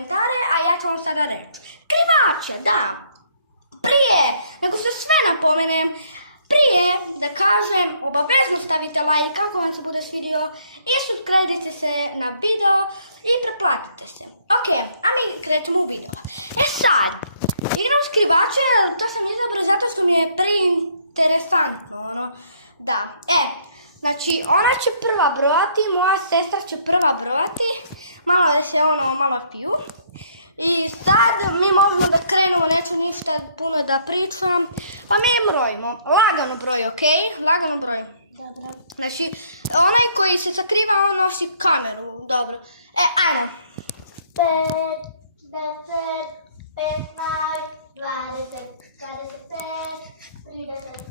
komentare, a ja ću vam sada reći. Krivače, da. Prije, nego što sve napomenem, prije da kažem, obavezno stavite like kako vam se bude svidio i subscribe se na video i pretplatite se. Ok, a mi krećemo u video. E sad, igram skrivače, to sam izabrao zato što mi je preinteresantno, da. Znači, ona će prva brojati, moja sestra će prva brojati, malo da se malo piju. I sad mi možemo da krenemo, neću ništa puno da pričam, pa mi brojimo. Lagano broj, ok? Lagano broj. Znači, onaj koji se sakriva, on nosi kameru, dobro. Ajmo. 5, 10, 15, 20, 25, 30,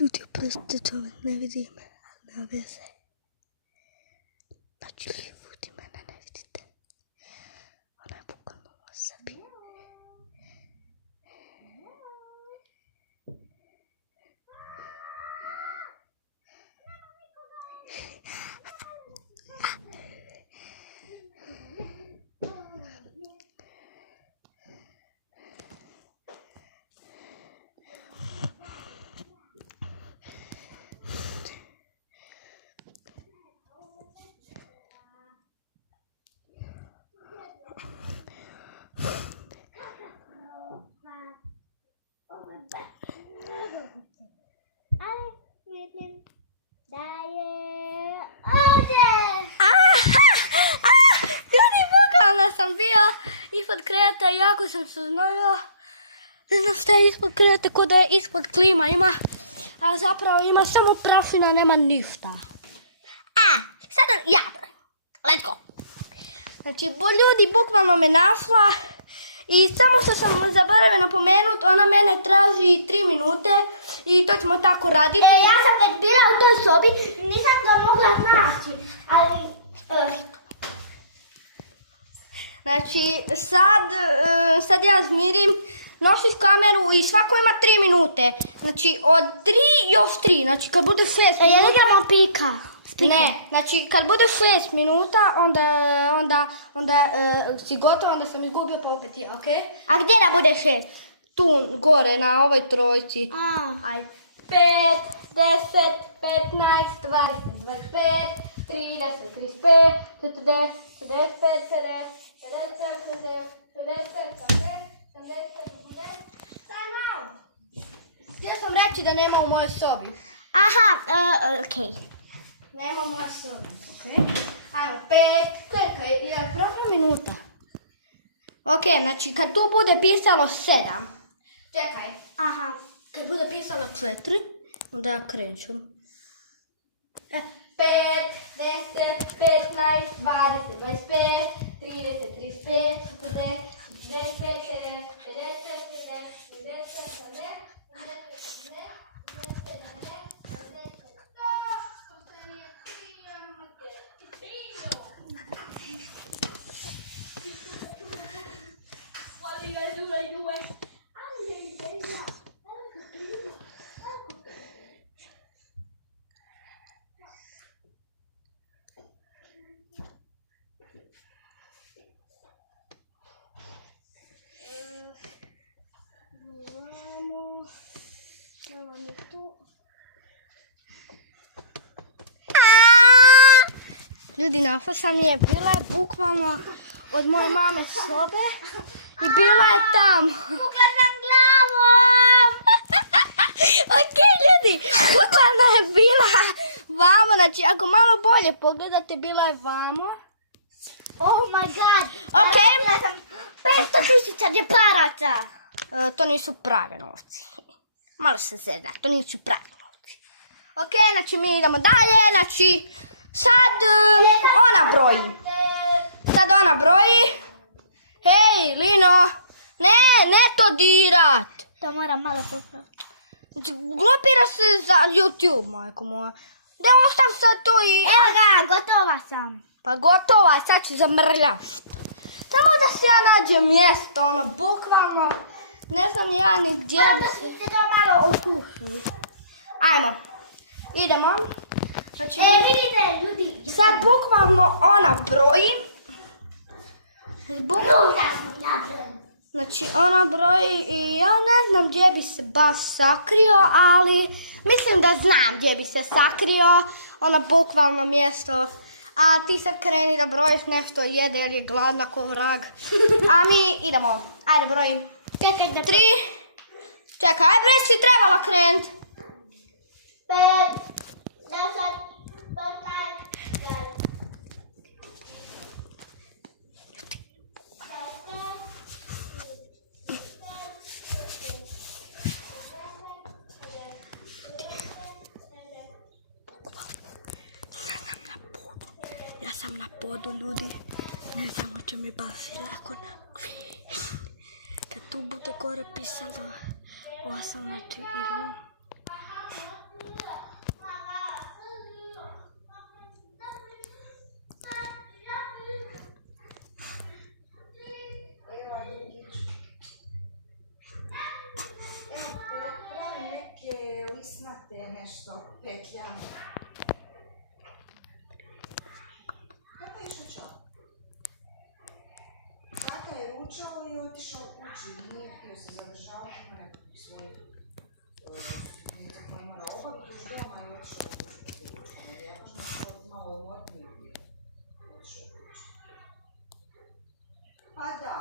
Ljudi, oprostite, ne vidim, ali nema veze. Znači, ljudi mene ne vidite. Ona je bukvalno u sebi. Jako sam se znojila, ne znam šta je ispod kreveta, ko da je ispod klima ima, ali zapravo ima samo prašina, nema ništa. Sada ja, let's go. Znači, ljudi, bukvalno me našla i samo što sam zaboravila napomenut, ona mene traži 3 minute i to smo tako radili. Ja sam već bila u toj sobi, nisam ga mogla naći, ali... Znači, sad ja zmirim, nosiš kameru i svako ima 3 minute. Znači, od 3 još 3, znači kad bude 6 minuta... Je li ga pika? Ne, znači kad bude 6 minuta, onda si gotov, onda sam izgubio pa opet ja, okej? A gdje da bude 6? Tu, gore, na ovoj trojci. Aj. 5, 10, 15, 20, 25, 30, 35, 40, 45, 50, 60, 70, 80, time out! Htio sam reći da nema u mojoj sobi. Okej. Nema u mojoj sobi, okej? Ajmo, 5, čekaj, je prošla minuta. Okej, znači kad tu bude pisalo 7, čekaj, kad bude pisalo 4, onda ja kreću. 5, 10, 15, 20, 25, 30, 35, 40, 45, 50, 60, 70, 80, ljudi, našla sam je, bila je bukvalno od moje mame sobe i bila je tam. Pukla sam glavom! Ok, ljudi, bukvalno je bila vamo, znači ako malo bolje pogledate, bila je vamo. Oh my god! Ok, 500.000 djeparaca! To nisu pravi novci. Malo se zeda, to nisu pravi novci. Ok, znači mi idemo dalje, znači sad ona broji. Sad ona broji. Hej, Lino, ne to dirat. To moram malo popraviti. Glupira se za YouTube, majko moja. Da ostav sad to i... Evo ga, gotova sam. Pa gotova, sad ću zamrljati. Samo da se ja nađem mjesto, ono, bukvalno. Ne znam ja ni gdje. Da se to malo opuši. Ajmo, idemo. Znači, Vidite, ljudi. sad bukvalno ona broji. Znači ona broji i ja ne znam gdje bi se baš sakrio, ali mislim da znam gdje bi se sakrio. Ona bukvalno mjesto. A ti sad kreni da brojiš nešto jede jer je gladna ko vrag. A mi idemo. Ajde brojim. Čekaj da... 3. Čekaj, ajde broj si trebamo krenut. 5, 10, 15, Ja sam na podu, ljudi. Ne znam o čem mi baš rekao. Kad tu bude gore pisalo 8 metri. Pravi neke lisnate nešto petljave. Kada je išao čao? Tata je ručao i otišao kući. Nije htio se zadržavati, ima nekakvih svojih djeca koje mora obaviti još doma i otišao kući. Ja kažem što je malo odmoriti i otišao kući. Pa da.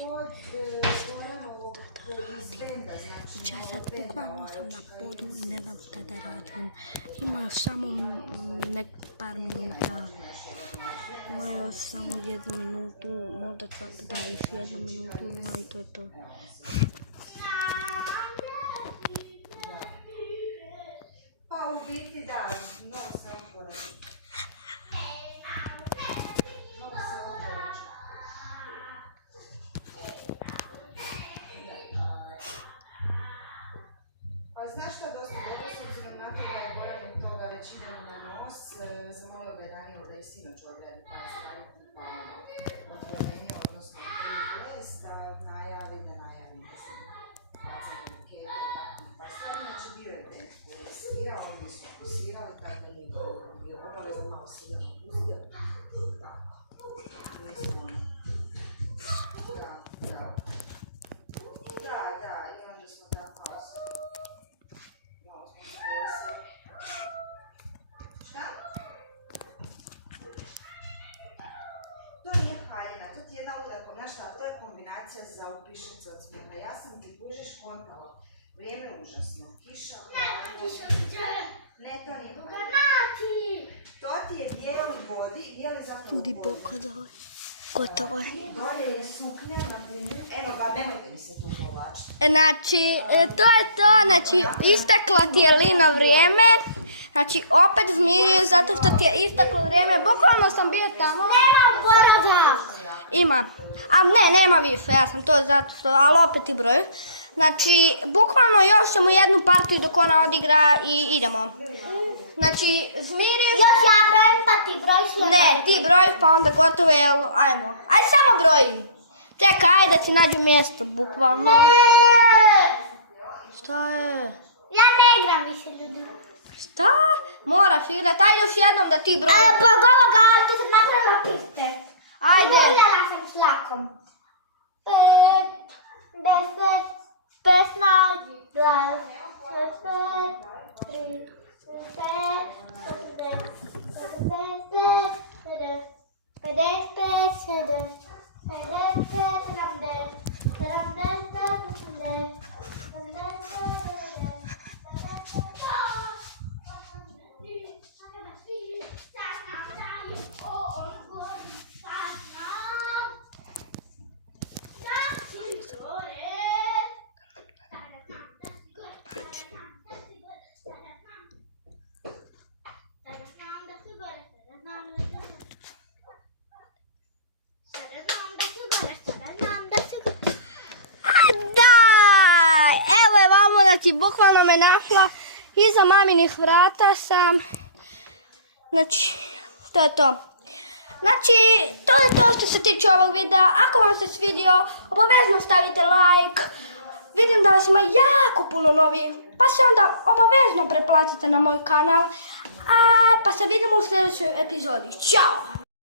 Od Goranovog iz benda, znači od benda, Ne znam šta da radim. Imao samo par minuta. Imao sam 1 minutu, onda ću da i to je to. Pa u biti da, mnogo se oporača. Pa znaš šta, dosta dobro, s obzirom na to da je Goran od toga već idemo na nos, zamolio ga je Danilo da i sinoć odradi par stvari, pa otvorenje, odnosno prvi ples, da najavi da se bacanje bukete i takvih par stvari. Inače bio je band koji je svirao, oni su posvirali, tako da nije bio obavezno, malo svirano pustio. Tako, mi smo ono. Da, i onda smo tam pauzu. Šta? To nije haljina, to ti je jedna luda, znaš šta, to je kombinacija za upišet se od smijeha. Ja sam ti kužiš kontala, vrijeme je užasno, kiša, ne, to nije haljina. To ti je bijeli body, bijeli zapravo body. Gotovo je. Dolje je suknja, evo ga, nemojte mi se tu povlačiti. Znači, to je to, znači, isteklo ti je Lino vrijeme. Znači, opet zmijenio zato što ti je isteklo vrijeme. Bukvalno sam bio tamo. Nema oporavak. Ima. A ne, nema više, ja sam to zato što, ali opet ti broj. Znači, bukvalno još ćemo jednu partiju dok ona odigra i idemo. Znači, zmirio sam... Još ja brojim pa ti brojiš. Ne, ti broj pa onda gotovo je, ajmo. Ajde samo broji. Čekaj, ajde da ti nađu mjesto, bukvalno. Ne. Šta je? Ja ne igram više ljudi. Šta? Moraš igrat, ajde još jednom da ti broji. Zbog ovoga ovdje sam napravila piste. Ajde. Uvrljala sam s lakom. 5, 10, 15, 20, 25, 30, bukvalno me našla iza maminih vrata sam. Znači, to je to. Znači, to je to što se tiče ovog videa. Ako vam se svidio, obavezno stavite like. Vidim da vas ima jako puno novih, pa se onda obavezno pretplatite na moj kanal. Pa se vidimo u sljedećoj epizodi. Ćao!